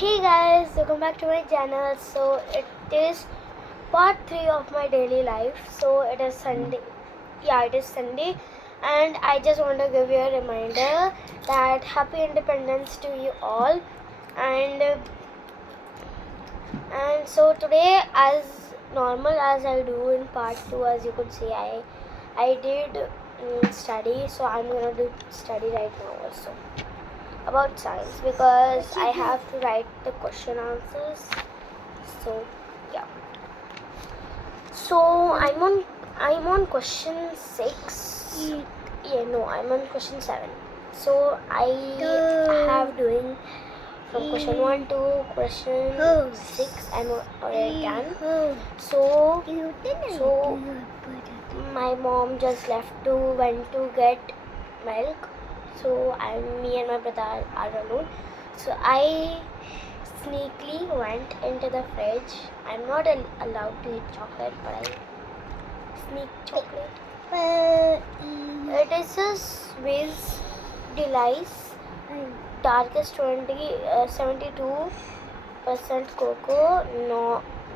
Hey guys, welcome back to my channel. So it is part 3 of my daily life. So it is Sunday. Yeah, it is Sunday, and I just want to give you a reminder that Happy Independence to you all. And so today, as normal as I do in part 2, as you could see, I did study. So I'm gonna do study right now also about science because I have to write the question answers. So yeah. So I'm on question 6. Yeah, no, I'm on question 7. So I have doing from question 1 to question 6. I'm already done. So my mom just went to get milk. So me and my brother are alone. So I sneakily went into the fridge. I'm not allowed to eat chocolate, but I sneak chocolate. It is a Swiss Delice, darkest 72% cocoa.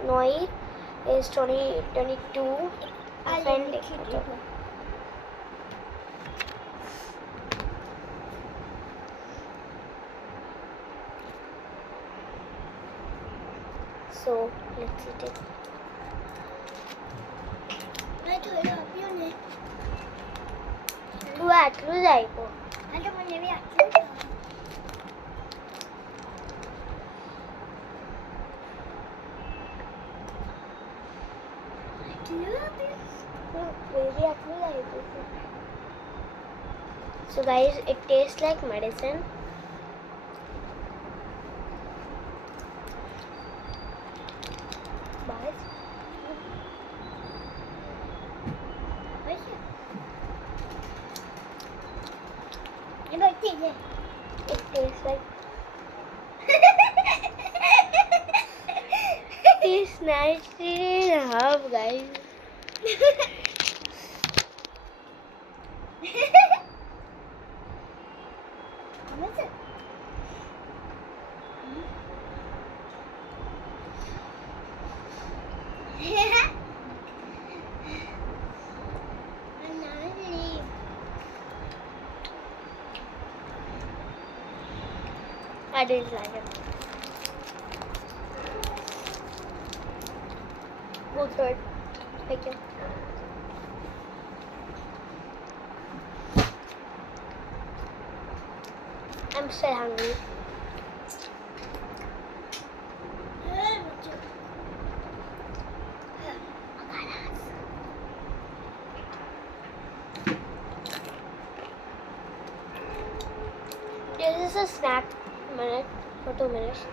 Noir is 22. So let's eat it. तू आटलू जायको So guys, it tastes like medicine. It tastes like it's smashed it in half, guys. I didn't like it. Go through it. Thank you. I'm still hungry. This is a snack minute for 2 minutes.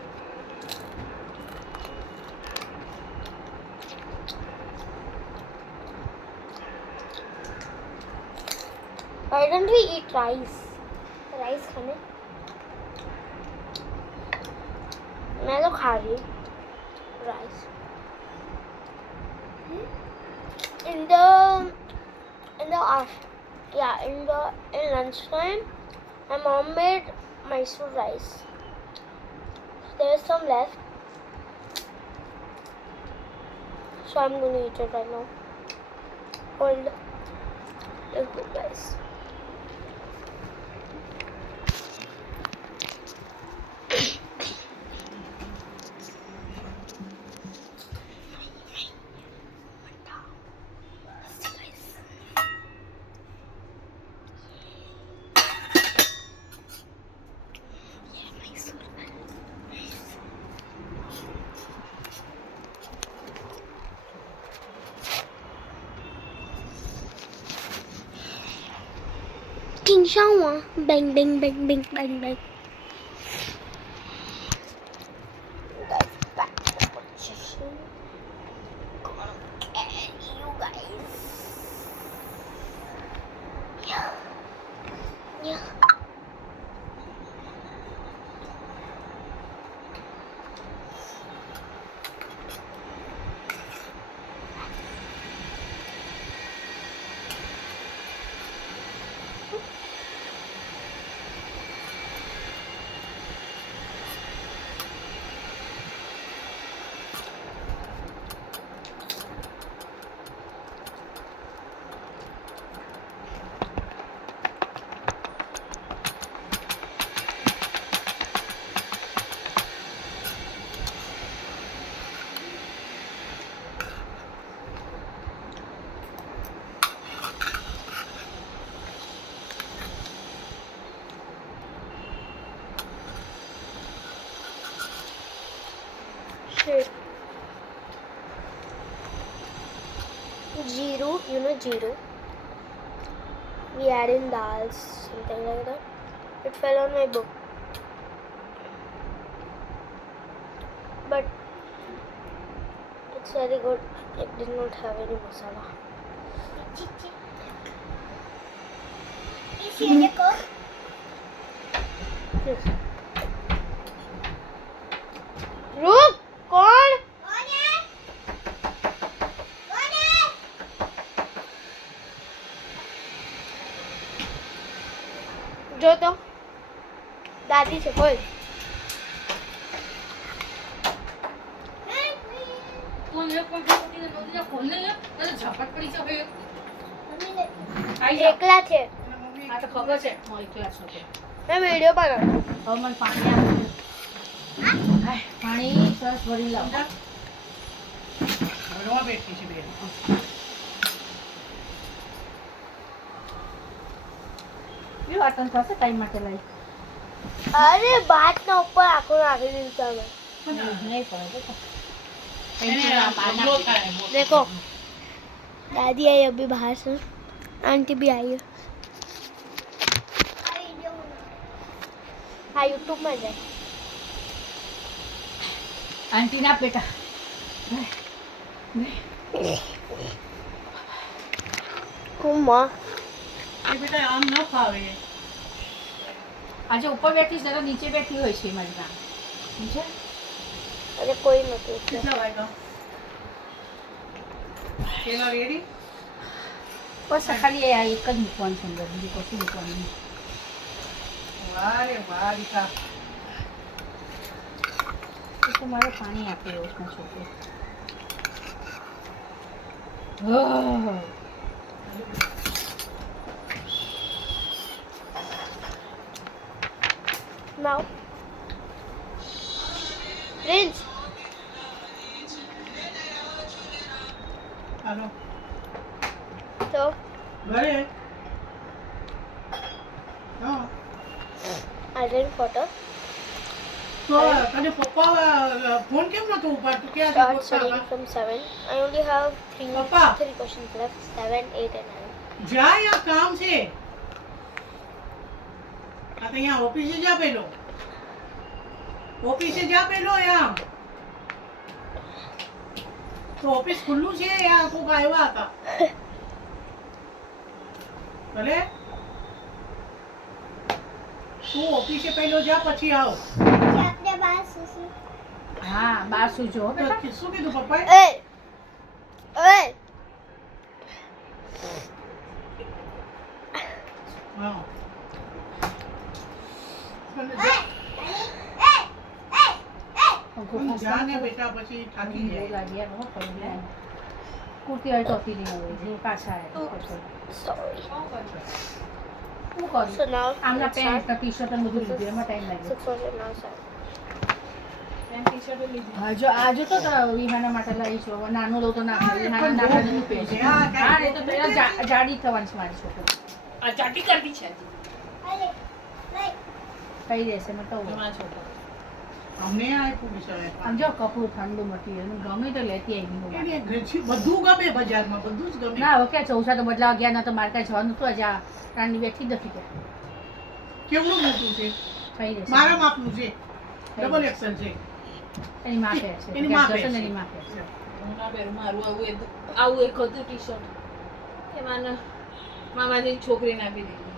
Why don't we eat rice? Rice खाने? मैं तो खा रही हूँ rice. In lunchtime, my mom made Mysore rice. There's some left, so I'm gonna eat it right now. Hold. Let's go, guys. King Shawa, bang bang bang bang bang bang. Guys, back to the position. Gonna get you guys. Yeah. Jeeru, you know Jeeru? We had in dals, something like that. It fell on my book. But it's very good. It did not have any masala. रुक कौन जो तो दादी से बोल એકલા છે આ તો ખબર છે હું એકલા છું તો. મેં વિડિયો બનાવ્યો હવે મને પાણી આપો. હાય, પાણી સરસ ભરી લાવો. ઘરમાં બેઠી છે બેન. બે વાટણ થશે ટાઈમ માટે લઈ. અરે ભાત ના ઉપર આખો નાખી દીધું તમે નહીં પડે તો. એને આ બબલો થાય, મોટો. देखो दादी आई अभी बाहर से आंटी भी आई है हाँ यूट्यूब में जाए આંટી ના બેટા. माँ એ બેટા આમ ન ખાવે. આજે ઉપર બેઠી છે તો નીચે બેઠી હોય છે મારી માં. સમજે? अरे कोई नहीं કેટલા વાગ્યા? પેલા રેડી? બસ ખાલી આ એક જ મૂકવાનું છે અંદર, બીજું કશું મૂકવાનું નહીં. વાહ રે વાહ દીકા. એ તો મારે પાણી આપે એવો છે છોકરો. नाउ प्रिंस હાલો. तो ઘરે? હા. आर्यन फोटो તો તને પપ્પા ફોન કેમ નતો ઉપાડતો? ક્યાં start હતો studying પપ્પા? from 7 I only have Papa. three questions left 7 8 and 9 જા, યા કામ છે. આ તો અહીંયા ઓફિસે જા પેલો. ઓફિસે જા પેલો યા. તો ઓફિસ ખુલ્લું છે યા કોક આવ્યા હતા. ભલે તું ઓફિસે પેલો જા પછી આવ. હા, બાર સુજો હો બેટા. તો શું કીધું પપ્પાએ? ए ए હા. જા. જા ને બેટા પછી થાકી જાય. કુર્તી હોય ટોપી નહીં હોય જે પાછા આવે. sorry શું so કરું? now આમના let's pant start. T shirt બધું લીધું એમાં ટાઈમ લાગ્યો. 600 now start હા, જો આજે તો વિહાના માટે લાવી છું. હવે નાનું લઉં તો ના થાય. વિહાના નાનું પહેરશે. હા, હા, એ તો પેલા જાડી થવાની છે મારી છોકરી. આ ચાટી કરવી છે કઈ રહેશે મેં કહું. તમારા છોકરા અમને આપ્યું બિચારે. આમ જો કપૂર ઠંડુ મટીરિયલ ગમે તો લેતી આવી હું. એને બધું ગમે બજારમાં, બધું જ ગમે. ના હવે ક્યાં ચૌસા તો બદલાવા ગયા ના તો મારે કાંઈ જવાનું હતું. આજે આ રાની બેઠી જ નથી ત્યાં. કેવડું મોટું છે? કઈ રહેશે મારા માપનું છે. ડબલ એક્સેલ છે. એની માપે છે. એની ક્યાંક માપે જશે ને છે. એની માપે છે. હું ના પહેરું મારું આવું એક હતું ટી શર્ટ એમાં મામાજી છોકરીને આપી દીધી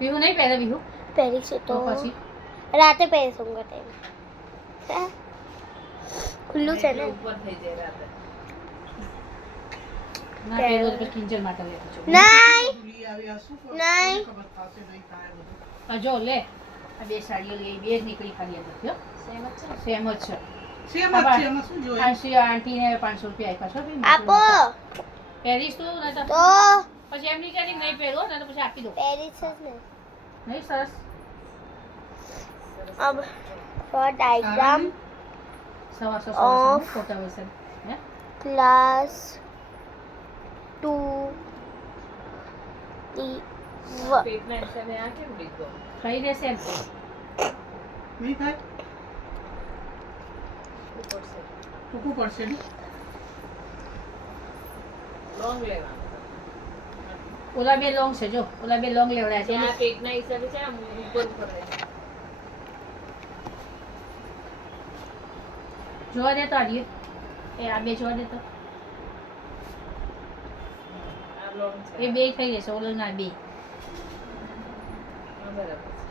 વિહુ નહીં પહેરે વિહુ पहले से તો तो પછી रात पहले सोऊंगा टाइम खुल्लू से ना ઉપર થઈ જાય રાતે ના પહેરો તો કિંજલ માટે લેતો છું. नहीं ભૂલી આવી, આ શું કરું? નહીં. ખબર થશે નહીં થાય બધું. આ જો લે આ બે સાડીઓ લઈ બે જ નીકળી ખાલી હતી હો. સેમ જ છે સેમ જ છે. સેમ જ છે, એમાં શું જોઈએ? આંશી આંટીને 500 રૂપિયા આપ્યા છો ભઈ. आपो પહેરીશ તું ને તો तो પછી એમ નહીં કરી નહીં પહેરો ને તો પછી આપી દો. पेरिस से ना નહીં સરસ. अब for diagram સવા સો Off. ખોટા વૈસે હે class 2 પેટના હિસાબે આ કેમ લીધો કઈ રહેશે એમ. નહીં થાય? ટૂંકું પડશે ને લોંગ લેવાનું ઓલા બે લોંગ છે જો, ઓલા બે લોંગ લેવડાયા છે. ત્યાં પેટના હિસાબે છે આમ ઉપર ઉપર રહે. જોવા દે તો આર્ય એ આ બે જોવા દે તો આ લોંગ છે એ બે થઈ જશે, ઓલો ના બે. હા, બરાબર છે.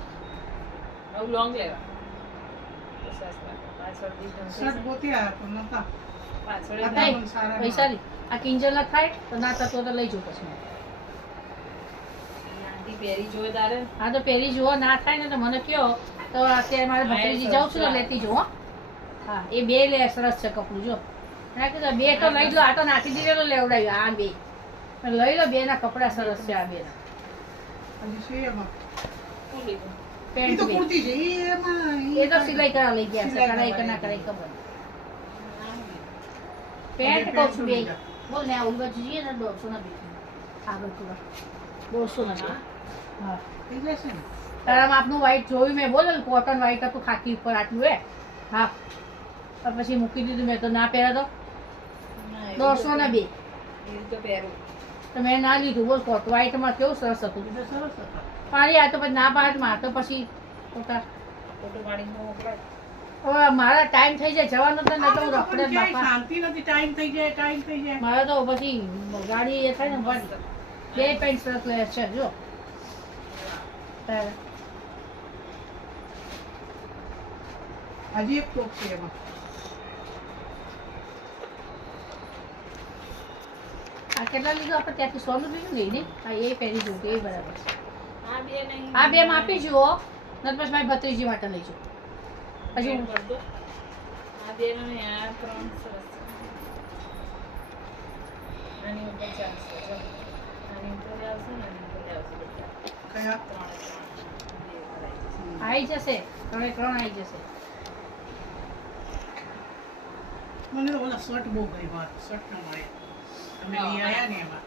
હવે લોંગ લેવા તો સસ્તા પાછળ બી શર્ટ ગોતી આવ્યા પણ નતા પાછળ આ થાય. પણ સારા પૈસા લી આ કિંજલ ના થાય તો ના થતો તો લઈ જવું પછી. આંટી પહેરી જોવે તારે હા તો પહેરી જુઓ, ના થાય ને તો મને કયો તો અત્યારે મારે ભત્રીજી જાઉં છું ને લેતી જુઓ. હા એ બે લે સરસ છે કપડું જો. મેં કીધું બે તો લઈ લો, આ તો નાખી દીધેલો લેવડાવ્યો આ બે. પણ લઈ લો, બે ના કપડા સરસ છે આ બે ના. હજી છે એમાં શું લીધું ઈ પેન્ટ તો બે કુર્તી છે ઈ એમાં એ તો સિલાઈ કરા લઈ ગયા છે, સિલાઈ કરાઈ કે કરાવી ના કરાઈ ખબર. પેન્ટ પેન્ટ કહું છું બે. લીધા. બોલ ને આ ઉલવા જઈએ ને 150 ના બેઠી આગળ કુવા 200 ના બે. હા થઈ જશે ને તારા માપનું વ્હાઈટ જોયું મેં, બોલ કોટન વ્હાઈટ હતું ખાકી ઉપર આટલું હે. હા પણ પછી મૂકી દીધું મેં તો ના પહેરા તો ના, 200 ના બે. એ તો પહેરું તો મેં ના લીધું. બોલ કોટ વ્હાઈટમાં કેવું સરસ હતું. એટલે સરસ હતા પાડી આ તો પછી ના પાડ માં તો પછી ખોટા. ફોટો પાડીને મોકલાય. હવે મારા ટાઈમ થઈ જાય જવાનો તો નતો હું આપણે રખડે પણ ક્યાંય બાપા. શાંતિ નથી ટાઈમ થઈ જાય મારે તો પછી ગાડી એ થાય ને પાડી. બે પેન્ટ સરસ લે છે જો તારે. હજી એક ટોપ છે એમાં આ કેટલા લીધું આપણે ત્યાંથી 100 નું લીધું નહીં ને. હા એ પહેરી જોઉં એ બરાબર છે. આ બે નહીં આ બે માપી જુઓ નત પછી મારી ભત્રીજી માટે લઈ જાઉં. પછી પેન્ટ કરતો. આ બે નો નહીં, આ ત્રણ સરસ છે. આની ઉપર ચાલશે જો. આની ઉપર આવશે ને આની ઉપર આવશે બધા. કયા ત્રણે ત્રણ. બે કરાઈ જશે. આવી જશે, 3 આવી જશે. મને તો ઓલા શર્ટ બહુ ગમ્યા શર્ટ ના મળે અમે લઈ આયા ને એમાં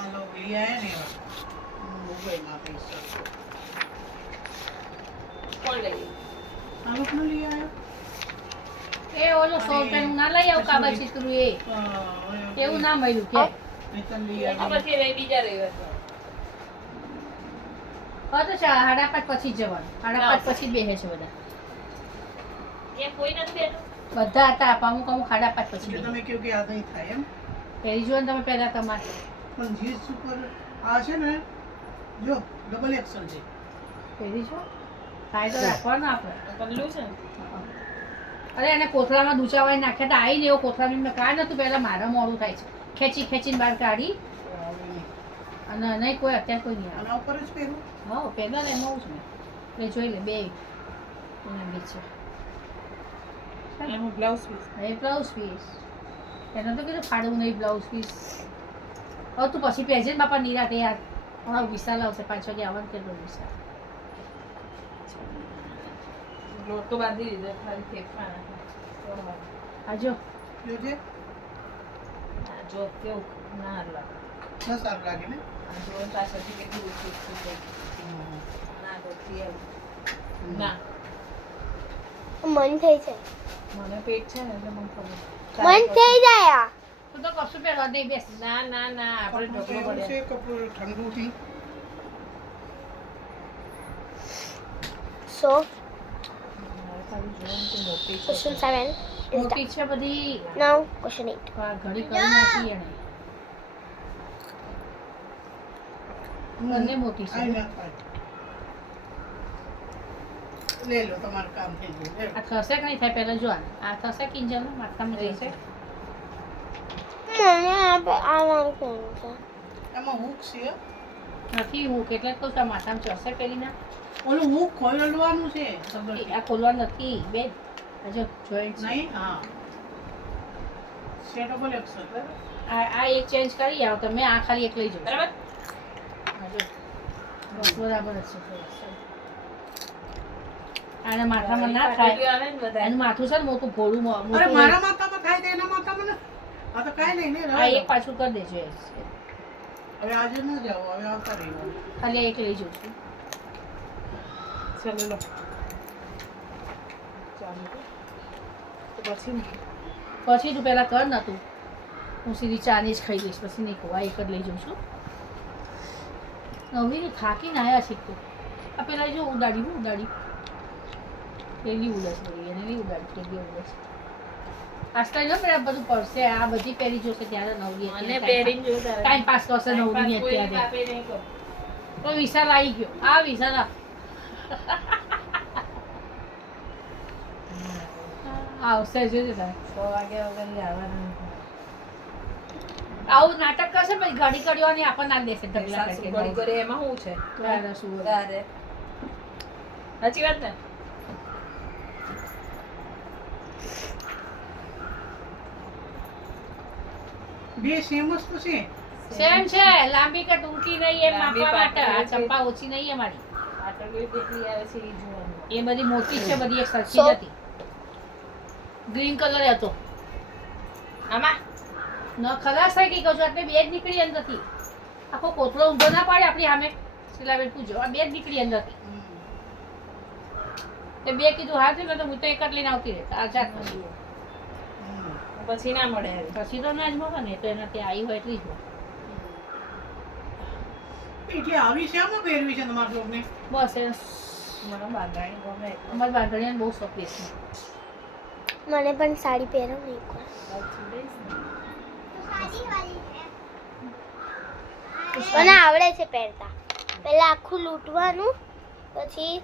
આ લોકો લઈ આયા ને એમાં બહુ ગમ્યા આપણી શર્ટ કોણ લઈ ગયું? આ લોકોનું લઈ આયા એ ઓલો 100 રૂપિયાનું ના લઈ આવું કાબા ચિત્રું એ એવું ના મળ્યું કે નહીતર લઈ આ આવ્યા પછી રહી બીજા રવિવાર તો. હા તો 5:30 પછી જ જવાનું. 5:30 પછી જ બેસે છે બધા. ત્યાં કોઈ નથી બેઠું? બધા હતા અમુક 5:30 પછી એટલે બેસે. તમે કહો કે આ નહીં થાય એમ પહેરી જુઓ ને તમે પહેલા તમારે. પણ જીન્સ ઉપર આ છે ને જો ડબલ એક્સલ છે પહેરી જુઓ. થાય તો રાખવાનું આપણે. પલ્લું છે ને? અરે એને કોથળામાં દૂચાવાઈ નાખ્યા હતા. આવીને એવો કોથળામાં મેં કાઢ નતું પહેલા મારે મોડું થાય છે. ખેંચીને બહાર કાઢી અને નહીં કોઈ અત્યારે કોઈ નહીં આવે. આના ઉપર જ પહેરું હા પહેલા ને એમાં જ ને એ જોઈ લે બે એના બે છે. એનું બ્લાઉઝ પીસ. એ બ્લાઉઝ પીસ એને તો કીધું ફાડવું નહીં બ્લાઉઝ પીસ. હવે તું પછી પહેરજે ને બાપા નિરાતે યાર. હમણાં વિશાલ આવશે 5 વાગે આવવાનું કેટલો વિશાલ. લોટો બાંધી દીધો ખાલી ફેંકવાના. તોડવાના. આ જો જોજે આ જો કેવું ના લાગે. ન સારું લાગે ને આ જો પાછળથી કેટલું ઊંચું ઊંચું થઈ ગયું. ના ગોઠવી આવું. ના મન થઈ જાય. મને પેટ છે ને એટલે મને ખબર. મન થઈ જાય આ. તું તો કશું પહેરવા નહીં બેસ. ના ના ના આપણે કપડું ઢગલો પહેરું પડે. છે કપડું ઠંડુ થી So, ખાલી જોવાનું કે મોટી છે. question 7 is મોટી done. છે બધી. Now, question 8. આ ઘડી કરી નાખી એને. બંને મોટી છે. આઈ ના થાય લે લો તમારું કામ થઈ ગયું લે. આ થશે કે નહીં થાય પહેલા જો આ થશે કિંજલ માથામાં જશે. મને આ મારું પહેરવું છે. એમાં હુક છે નથી હું કેટલાક કહું છું આ માથામાં ચડશે પેલી ના. ઓલું હુક ખોલવાનું છે ખબર છે. આ ખોલવા નથી બેન. આ જો જોઈન્ટ છે. નહીં હા છે ડબલ એક્સલ બરાબર આ એક ચેન્જ કરી આવો તમે આ ખાલી એક લઈ જાઓ. બરાબર? આ જો બસ બરાબર જ છે સરસ. આને માથામાં ના થાય. પાટલીઓ આવે ને બધા. એનું માથું છે ને મોટું ભોળું અરે મોટું. મારા માથામાં થાય તો એના માથામાં ને આ તો કાંઈ નહીં ને આ રહેવા એક દો. પાછું કરી દેજો એ. હવે આજે ન જાઓ હવે આવતા રહીશું ખાલી આ એક લઈ જાઉં છું. ચાલો લો. ચાલો. તો પછી પછી તું પહેલા કર નતું હું સીધી ચાની જ ખાઈ લઈશ પછી નહીં કહું આ એક જ લઈ જાઉં છું નવીને થાકીને આવ્યા છે તું આ પેલા જો ઉડાડી પેલી ઉડસ બધી એને નહીં ઉડાડી પેલી ઉડસ આજકાલ જો મેં બધું પડશે આ બધી પહેરી જોશે ત્યારે નવરી મને પહેરીને જોતા ટાઈમ પાસ કરશે નવરી અત્યારે આપે નહીં કહું તો વિશાલ આવી ગયો આ વિશાલ આવશે જોજે તારે 6 વાગ્યા વગર આવવાનું આવું નાટક કરશે પછી ઘડી કરવાની આપણને ના દેશે ઢગલા સાસુ કરીને. ગોળી કરે એમાં શું છે તારે શું હોય? તારે સાચી વાત ને બે સેમ વસ્તુ છે સેમ છે લાંબી કે ટૂંકી નહીં એમ લાંબી માપવા માટે આ પાતળી છે. ચંપા ઓછી નહીં અમારી પાટણ કેટલી આવે છે એ જોવાનું એ બધી મોટી છે બધી એક સરખી જ હતી ગ્રીન કલર હતો આમાં ન ખલાસ થઈ ગઈ કહું છું એટલે બે જ નીકળી અંદરથી આખો કોથળો ઊંધો ના પાડે આપણી સામે સિલાબેન પૂછો આ બે જ નીકળી અંદરથી તે બે કીધું હા થયું ને તો હું તો એક જ લઈને આવતી રહેતા આ જાત નથી પછી ના મળે હવે. પછી તો ના જ મળે ને તો એના ત્યાં આવી હોય એટલી જ મળે. એટલે આવી છે આમાં પહેરવી છે તમારા લોકોને બસ એ મને બાંધણી ગમે અમારી બાંધણીયાને બહુ શોખ દેશે મને પણ સાડી પહેરો ને એકવાર મને આવડે છે પહેરતા પહેલા આખું લૂંટવાનું પછી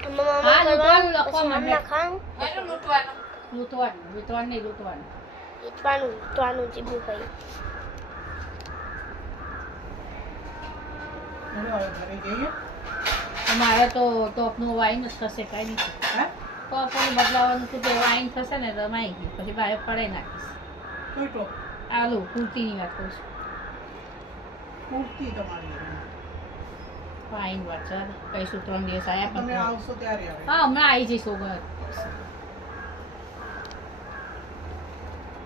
હા, કરવાનું લૂંટવાનું, લખવા પછી આમ માંડે. નાખવાનું એનું લૂંટવાનું લૂંટવાનું નહીં લૂંટવાનું લૂંટવાનું જીભું ભાઈ હવે ઘરે જઈએ મારે તો ટોપનું વાઈન જ થશે કાંઈ નહીં હે ટોપનું બદલાવાનું તો વાઈન થશે ને રમાઈ ગયું પછી બહાર પડાઈ નાખીશ કઈ ટોપ આલુ કુર્તીની વાત કરું છું કુર્તી તમારી વાઈન વાત છે કહીશું 3 દિવસ આવ્યા તમે પણ આવશો ત્યારે આવે હા હમણાં આવી જઈશ ઓગણ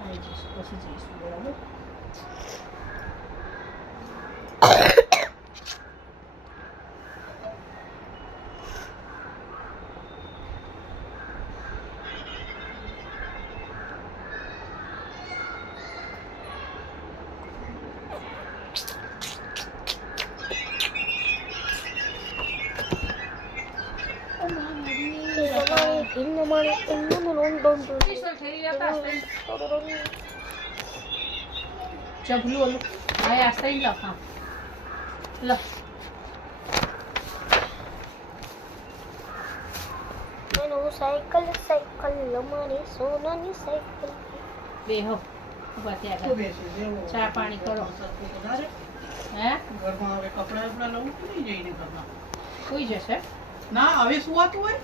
આવી જઈશ પછી જઈશું બરાબર ચપલું ઓલું હા આસ્તા લખ હા લખ સાયકલ અમારી સોનાની સાયકલ બેહો ઉભા થયા તો બેસી જેવો ચા પાણી કરો. સસ્તું વધારે હે ઘરમાં હવે કપડાં બપડા લઉં કે નહીં જઈને ઘરમાં સુઈ જશે ના હવે સુવાતું હોય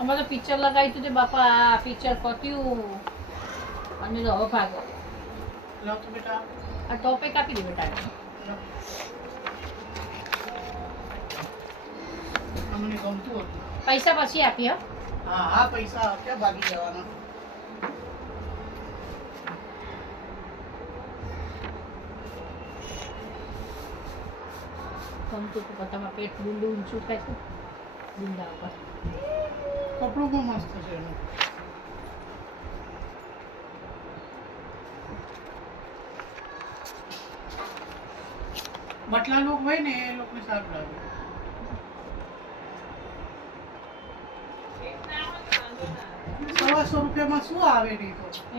અમારે તો પિક્ચર લગાવ્યું હતું તે બાપા આ પિક્ચર પત્યું અને તો હવે ભાગો લાવ તો બેટા આ ટોપે કાપી દે બેટા લાવ. અમને ગમતું હતું પૈસા પછી આપી હો હા હા પૈસા ક્યાં ભાગી જવાના ગમતું તો તમારા પેટ ડુંડું ઊંચું થાય છે ડુંડા ઉપર કપડું બહુ મસ્ત છે એનું બટલા લોક હોય ને એ લોકોને સારું લાગે 100 રૂપિયામાં શું આવે નહીં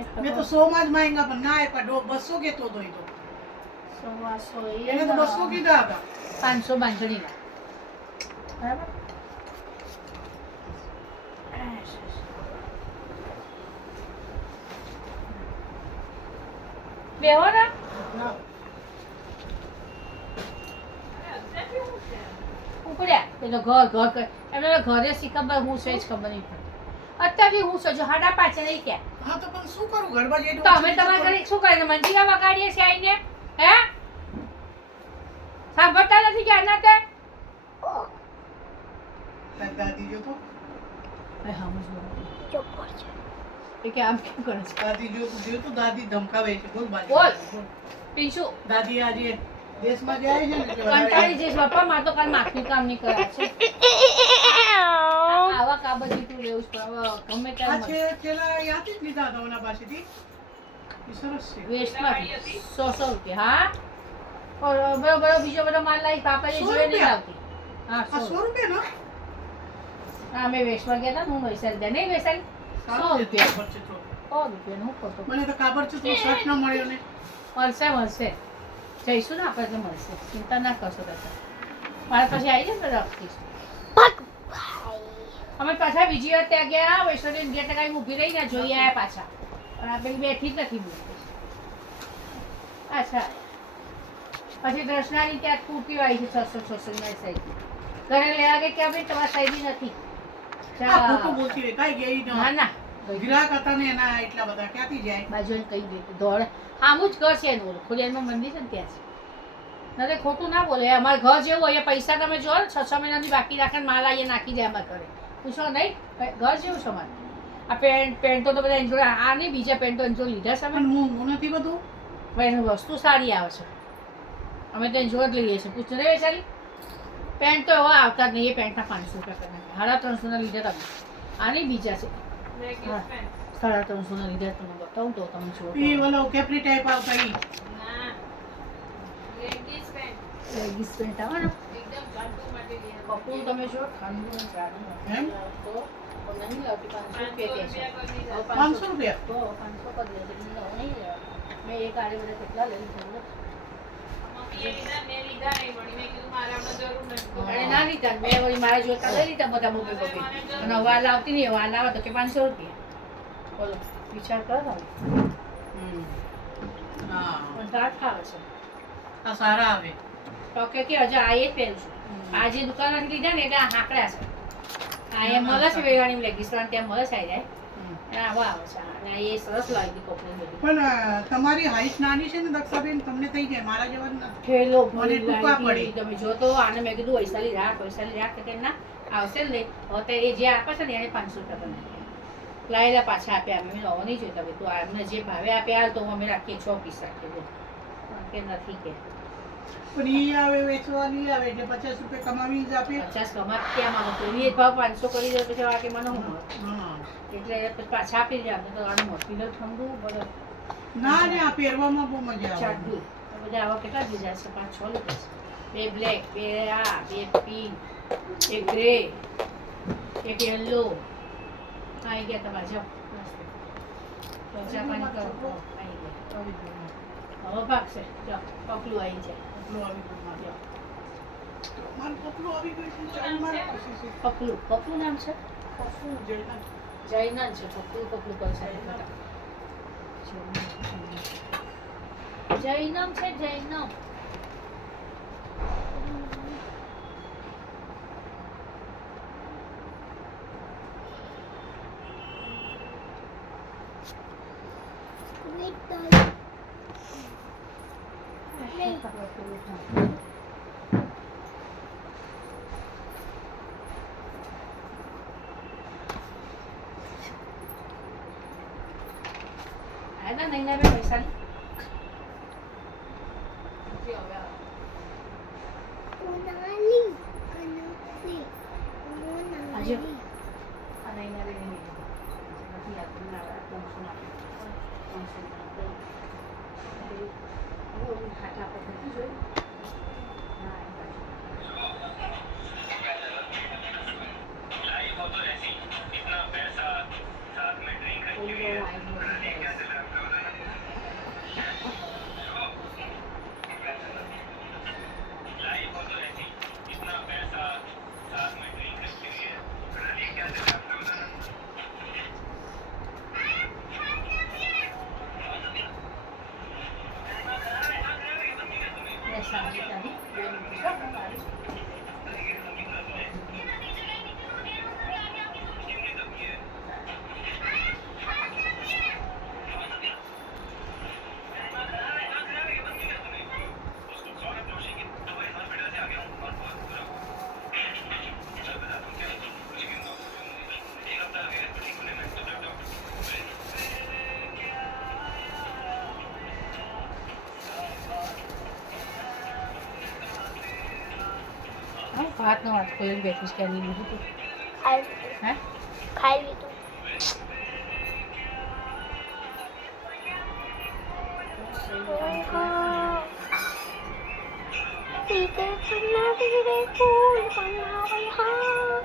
તો મેં તો 100 માં જ માંગ્યા પણ ના આપ્યા 200 કહેતો હતો એ તો એને તો 200 કીધા હતા 500 બાંધણીના બરાબર બેહો ને ના. ઉપડ્યા એ તો ઘર ઘર કર એમને તો ઘરે શી ખબર હું છે જ ખબર નહીં પડતી અત્યારે હું છે જો હાડા પાછળ નહીં ક્યાં હા તો પણ શું કરું ઘરમાં જઈને તો અમે તમારા ઘરે શું કરીને મંજીરા વગાડીએ છીએ આવીને હે સાંભળતા નથી કે આના તે તારી દાદી જો તો એ હા મજ ચોપર છે એ કે આમ કેમ કરે છે દાદી જો તો દાદી ધમકાવે છે બોલ બાજી બોલ. પિંચુ દાદી આજે દેશમાં જાય છે ને એટલે કંટાળી વધારે- જઈશ બાપા માં તો કાલ માથું કામ નહીં કરે છે આવા કાબજી તું લેવું લેવું જ પડે હવે ગમે આ ત્યારે છે પેલા યાદ જ લીધા હતા ઓના પાસેથી એ સરસ છે વેસ્ટમાંથી 100 રૂપિયા હા પણ બરોબર બીજો બધો માલ લાવી પાપાજી 100 જોડે નહીં રૂપિયા? લાવતી હા આ 100 100 રૂપિયાનો હા મેં વેસ્ટમાં ગયા હતા ને હું વૈશાલી ત્યાં નહીં વૈશાલી 100 સારું છે રૂપિયા કાપડ છે તો. 100 રૂપિયાનું હું કરતો મને તો કાપડ છે તો શર્ટ ન મળ્યો ને મળશે જઈશું ને આપણે એટલે મળશે ચિંતા ના કરશો તમે મારે પછી આવી જશે રાખીશું Bug ભાઈ. અમે પાછા બીજી વાર ત્યાં ગયા વૈષ્ણોદેવી ગેટ કાંઈ ઊભી રહી ને જોઈ આવ્યા પાછા પણ આ પેલી બેઠી જ નથી બોલતી અચ્છા પછી દર્શનાની ત્યાં કુર્તીઓ આવી છે 600 ની સાઈઝ ઘરે લેવા ગઈ કે ભાઈ તમારી સાઈઝ નથી આ ખોટું બોલતી હોય કાંઈ ગઈ ના ન ના ગ્રાહક હતા ને એના એટલા બધા ક્યાંથી જાય બાજુ કઈ ગઈ દોડ આમું જ ઘર છે એનું ખોડિયારમાં મંદિર છે ને ત્યાં છે ના ખોટું ના બોલે અમારે ઘર જેવું હોય પૈસા તમે જો ને 6 મહિનાથી બાકી રાખે માલ આવીએ નાખી દે અમારે ઘરે પૂછો નહીં ઘર જેવું છે અમારે આ પેન્ટો તો બધા એન્જોય આ નહીં બીજા પેન્ટો એન્જોય લીધા છે અમે પણ હું નથી બધું પણ એની વસ્તુ સારી આવે છે અમે તો એન્જોય જ લઈએ છીએ પૂછો નહીં વેચારી પેન્ટ તો એવા આવતા જ નહીં એ પેન્ટના 500 રૂપિયા કરી નાખ્યા 350 લીધા તમે આ નહીં બીજા છે હા 350 લીધા તમે બતાવું તો તમે જુઓ એ ઓલો કેપરી ટાઈપ આવતા ઈ ના લેગીસ પેન્ટ લેગીસ પેન્ટ આવે ને એકદમ જાડું મટીરિયલ કપડું તમે જો ઠંડુ અને જાડું એમ? તો નહીં આવતી 500 રૂપિયા કે છે 500 રૂપિયા તો 500 કરી દે એટલે નહીં લેવા મેં એક આડે બધા કેટલા લઈ લીધા મમ્મીએ લીધા મેં લીધા નહીં વળી મેં કીધું મારે હમણાં જરૂર નથી અને ના લીધા મેં વળી મારા જોતા લઈ લીધા બધા બબે બબે અને વાલ આવતી નહીં વાલ આવે તો કે 500 રૂપિયા બોલો વિચાર કરો તમે હા પણ દાંત ખાવે છે આ સારા આવે તો કે હજુ આ એ જ પહેરું છું આ જે દુકાનમાંથી લીધા ને એટલે આ હાંકડા છે આ એ મળે છે વેવાણી રેગિસ્તાન ત્યાં મળે છે આવી જાય અને આવા આવે છે અને એ સરસ લાગી કપડું બધું પણ તમારી હાઈટ નાની છે ને દક્ષાબેન તમને થઈ જાય મારા જેવા જ નથી ખેલો મને ટૂંકા પડે. તમે જો તો આને મેં કીધું વૈશાલી રાખ કે ના આવશે ને લઈ હવે તો એ જે આપે છે ને એને 500 રૂપિયા બનાવી લાયેલા પાછા આપ્યા અમે નવો નહીં જોઈતા ભાઈ તો અમને જે ભાવે આપ્યા તો અમે રાખીએ 6 પીસ રાખીએ બોલ કે નથી કે પણ ઈ આવે વેચવા નહીં આવે એટલે 50 રૂપિયા કમાવી જ આપે 50 કમાત ક્યાં માંગો તો એ ભાવ 500 કરી દો પછી આ કે મને હું મળે હા એટલે પછી પાછા આપી દે આપણે તો આનું મોતીલો ઠંડુ બધું ના ને આ પહેરવામાં બહુ મજા આવે ચાડુ બધા આવા કેટલા બીજા છે 5-6 લીધા છે 2 બ્લેક 2 આ 2 પિંક 1 ગ્રે 1 યલો આવી ગયા તમારે જાઓ તો ચા પાણી કરો તો આવી ગયા આવી ગયું. હવે ભાગશે જાઓ પગલું આવી જાય પપલું આવી ગયું મારું. જાઓ મારું પપલું આવી ગયું છે, ચાલ મારા પાસે છે. પગલું નામ છે પપલું જયના. જૈનન છે પગલું કરશે જૈનમ છે જૈનમ Wait, darling. આયના નહીં ના પૈસા Monali. Monali. Ayo. Monali. આ નહીં ના નહીં નથી આપતું ના પહોંચું ના પહોંચું હું ખાતા પર નથી જોઈ ના એ બાજુ ભાત નો વાત કોઈ બેઠું છે લીધું હતું હે ખાઈ લીધું. પીતે ચુના પીરે ફૂલ બનાવે હા.